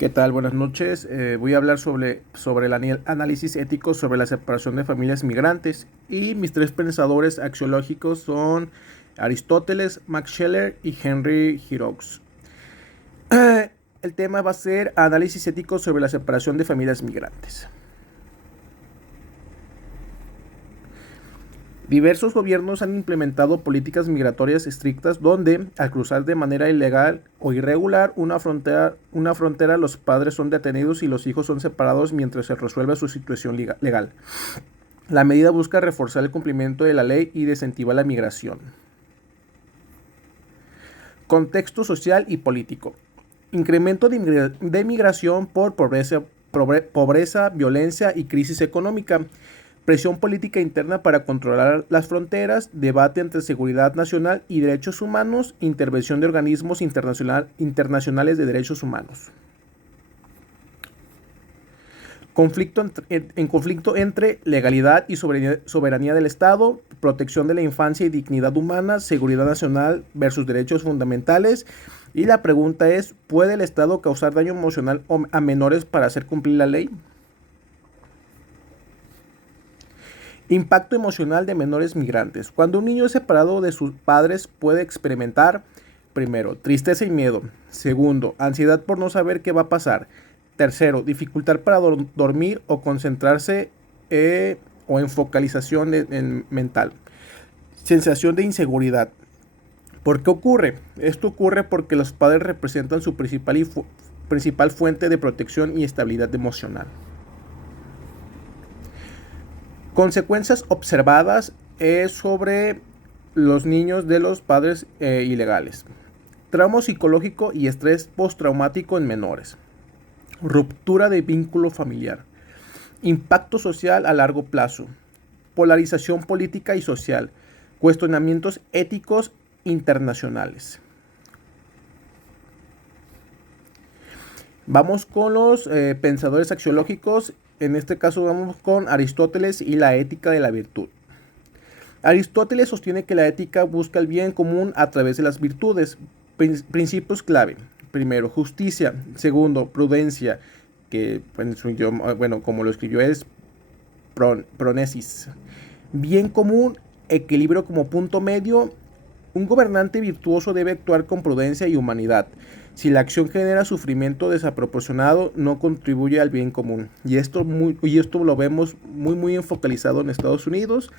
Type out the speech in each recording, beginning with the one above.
¿Qué tal? Buenas noches. Voy a hablar sobre el análisis ético sobre la separación de familias migrantes. Y mis tres pensadores axiológicos son Aristóteles, Max Scheler y Henry Giroux. El tema va a ser análisis ético sobre la separación de familias migrantes. Diversos gobiernos han implementado políticas migratorias estrictas donde, al cruzar de manera ilegal o irregular una frontera, los padres son detenidos y los hijos son separados mientras se resuelve su situación legal. La medida busca reforzar el cumplimiento de la ley y incentivar la migración. Contexto social y político. Incremento de migración por pobreza, violencia y crisis económica. Presión política interna para controlar las fronteras, debate entre seguridad nacional y derechos humanos, intervención de organismos internacionales de derechos humanos. Conflicto entre legalidad y soberanía del Estado, protección de la infancia y dignidad humana, seguridad nacional versus derechos fundamentales. Y la pregunta es, ¿puede el Estado causar daño emocional a menores para hacer cumplir la ley? Impacto emocional de menores migrantes. Cuando un niño es separado de sus padres puede experimentar, primero, tristeza y miedo. Segundo, ansiedad por no saber qué va a pasar. Tercero, dificultad para dormir o concentrarse o en focalización mental. Sensación de inseguridad. ¿Por qué ocurre? Esto ocurre porque los padres representan su principal fuente de protección y estabilidad emocional. Consecuencias observadas sobre los niños de los padres ilegales. Trauma psicológico y estrés postraumático en menores. Ruptura de vínculo familiar. Impacto social a largo plazo. Polarización política y social. Cuestionamientos éticos internacionales. Vamos con los pensadores axiológicos. En este caso vamos con Aristóteles y la ética de la virtud. Aristóteles sostiene que la ética busca el bien común a través de las virtudes. Principios clave. Primero, justicia. Segundo, prudencia, que en su idioma, como lo escribió es pronesis. Bien común, equilibrio como punto medio. Un gobernante virtuoso debe actuar con prudencia y humanidad. Si la acción genera sufrimiento desproporcionado, no contribuye al bien común. Y esto lo vemos muy enfocalizado en Estados Unidos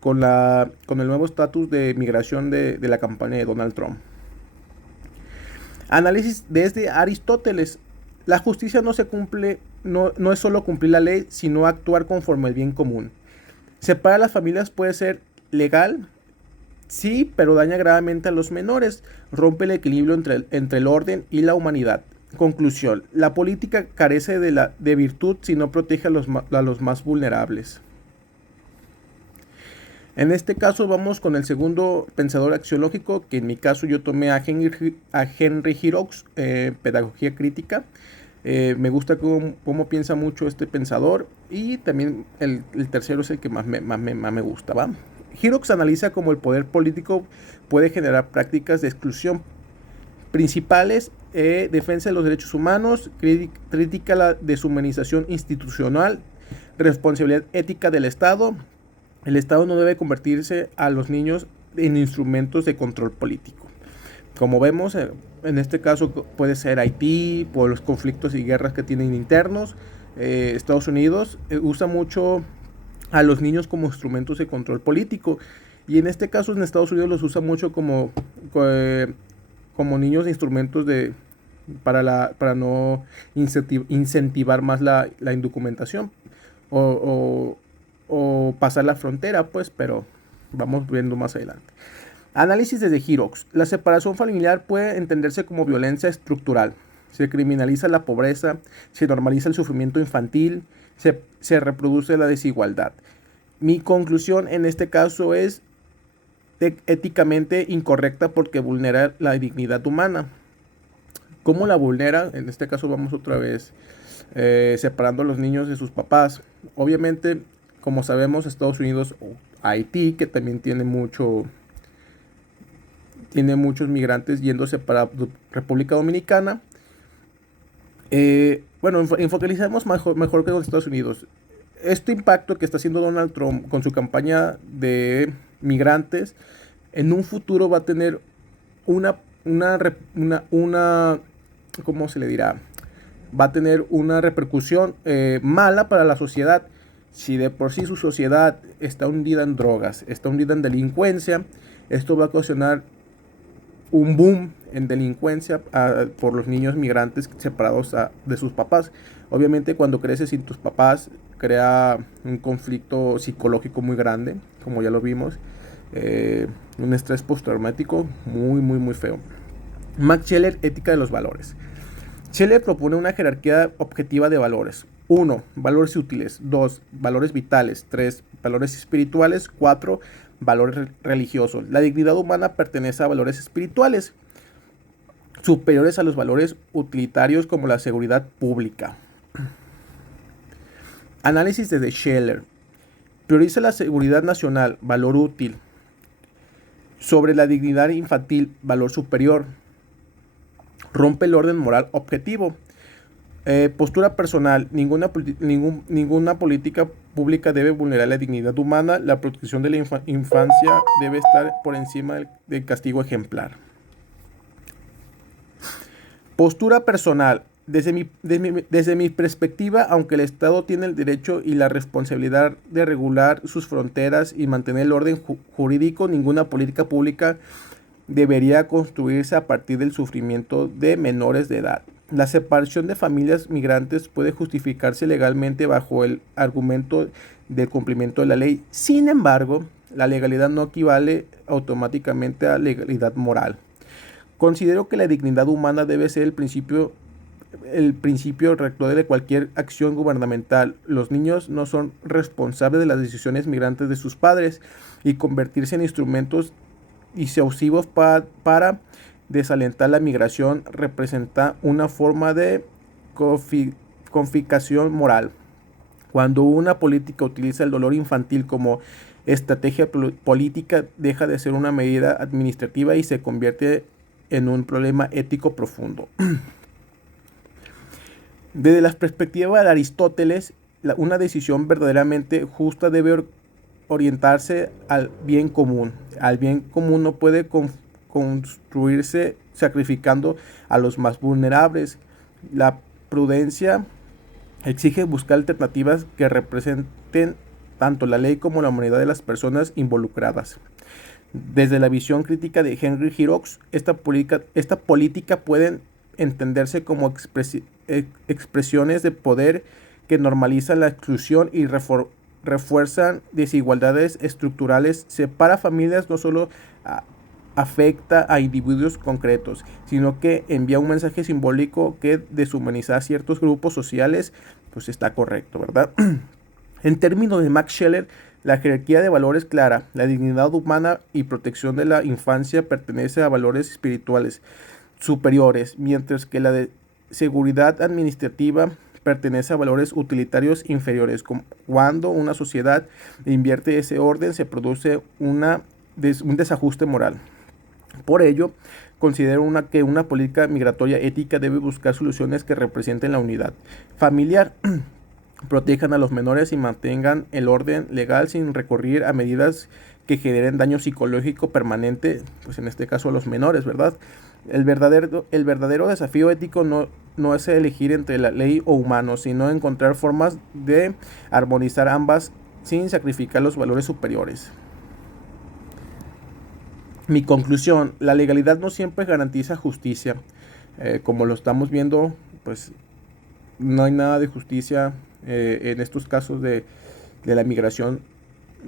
con el nuevo estatus de migración de la campaña de Donald Trump. Análisis desde Aristóteles. La justicia no es solo cumplir la ley, sino actuar conforme al bien común. Separar a las familias puede ser legal, sí, pero daña gravemente a los menores, rompe el equilibrio entre el orden y la humanidad. Conclusión, la política carece de virtud si no protege a los más vulnerables. En este caso vamos con el segundo pensador axiológico, que en mi caso yo tomé a Henry Giroux, Pedagogía Crítica. Me gusta cómo piensa mucho este pensador, y también el tercero es el que más me gusta, ¿va? Giroux analiza cómo el poder político puede generar prácticas de exclusión principales, defensa de los derechos humanos, crítica a la deshumanización institucional, responsabilidad ética del Estado. El Estado no debe convertirse a los niños en instrumentos de control político. Como vemos, en este caso puede ser Haití, por los conflictos y guerras que tienen internos. Estados Unidos usa mucho a los niños como instrumentos de control político. Y en este caso en Estados Unidos los usa mucho como niños de instrumentos para no incentivar más la indocumentación o pasar la frontera, pues, pero vamos viendo más adelante. Análisis desde Giroux. La separación familiar puede entenderse como violencia estructural. Se criminaliza la pobreza, se normaliza el sufrimiento infantil, se reproduce la desigualdad. Mi conclusión en este caso es éticamente incorrecta porque vulnera la dignidad humana. ¿Cómo la vulnera? En este caso vamos otra vez separando a los niños de sus papás. Obviamente, como sabemos, Estados Unidos o Haití, que también tiene muchos migrantes yéndose para República Dominicana, Bueno, enfocalicemos mejor que con Estados Unidos. Este impacto que está haciendo Donald Trump con su campaña de migrantes, en un futuro va a tener una, una ¿cómo se le dirá? Va a tener una repercusión mala para la sociedad. Si de por sí su sociedad está hundida en drogas, está hundida en delincuencia, esto va a ocasionar un boom en delincuencia por los niños migrantes separados de sus papás. Obviamente cuando creces sin tus papás crea un conflicto psicológico muy grande, como ya lo vimos, un estrés postraumático muy feo. Max Scheler, ética de los valores. Scheler propone una jerarquía objetiva de valores. 1. Valores útiles. 2. Valores vitales. 3. Valores espirituales. 4. Valores religiosos. La dignidad humana pertenece a valores espirituales, superiores a los valores utilitarios como la seguridad pública. Análisis desde Scheler. Prioriza la seguridad nacional, valor útil, sobre la dignidad infantil, valor superior. Rompe el orden moral objetivo. Postura personal. Ninguna política pública debe vulnerar la dignidad humana. La protección de la infancia debe estar por encima del castigo ejemplar. Postura personal. Desde mi perspectiva, aunque el Estado tiene el derecho y la responsabilidad de regular sus fronteras y mantener el orden jurídico, ninguna política pública debería construirse a partir del sufrimiento de menores de edad. La separación de familias migrantes puede justificarse legalmente bajo el argumento del cumplimiento de la ley. Sin embargo, la legalidad no equivale automáticamente a legalidad moral. Considero que la dignidad humana debe ser el principio rector de cualquier acción gubernamental. Los niños no son responsables de las decisiones migrantes de sus padres, y convertirse en instrumentos disuasivos para desalentar la migración representa una forma de confiscación moral. Cuando una política utiliza el dolor infantil como estrategia política, deja de ser una medida administrativa y se convierte en un problema ético profundo. Desde la perspectiva de Aristóteles, una decisión verdaderamente justa debe orientarse al bien común. Al bien común no puede construirse sacrificando a los más vulnerables. La prudencia exige buscar alternativas que representen tanto la ley como la humanidad de las personas involucradas. Desde la visión crítica de Henry Giroux, esta política puede entenderse como expresiones de poder que normalizan la exclusión y refuerzan desigualdades estructurales. Separa familias, no solo afecta a individuos concretos, sino que envía un mensaje simbólico que deshumaniza a ciertos grupos sociales. Pues está correcto, ¿verdad? En términos de Max Scheler, la jerarquía de valores clara. La dignidad humana y protección de la infancia pertenece a valores espirituales superiores, mientras que la de seguridad administrativa pertenece a valores utilitarios inferiores. Cuando una sociedad invierte ese orden, se produce un desajuste moral. Por ello, considero que una política migratoria ética debe buscar soluciones que representen la unidad familiar, protejan a los menores y mantengan el orden legal sin recurrir a medidas que generen daño psicológico permanente, pues en este caso a los menores, ¿verdad? El verdadero desafío ético no es elegir entre la ley o humanos, sino encontrar formas de armonizar ambas sin sacrificar los valores superiores. Mi conclusión: la legalidad no siempre garantiza justicia. Como lo estamos viendo, pues no hay nada de justicia en estos casos de la migración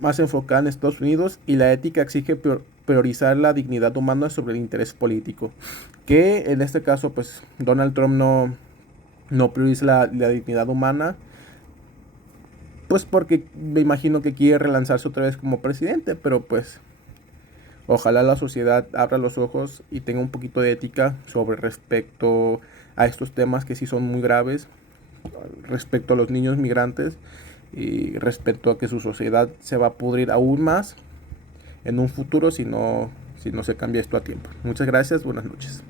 más enfocada en Estados Unidos, y la ética exige priorizar la dignidad humana sobre el interés político, que en este caso pues Donald Trump no prioriza la dignidad humana, pues porque me imagino que quiere relanzarse otra vez como presidente, pero pues ojalá la sociedad abra los ojos y tenga un poquito de ética sobre respecto a estos temas que sí son muy graves, respecto a los niños migrantes y respecto a que su sociedad se va a pudrir aún más en un futuro si no se cambia esto a tiempo. Muchas gracias, buenas noches.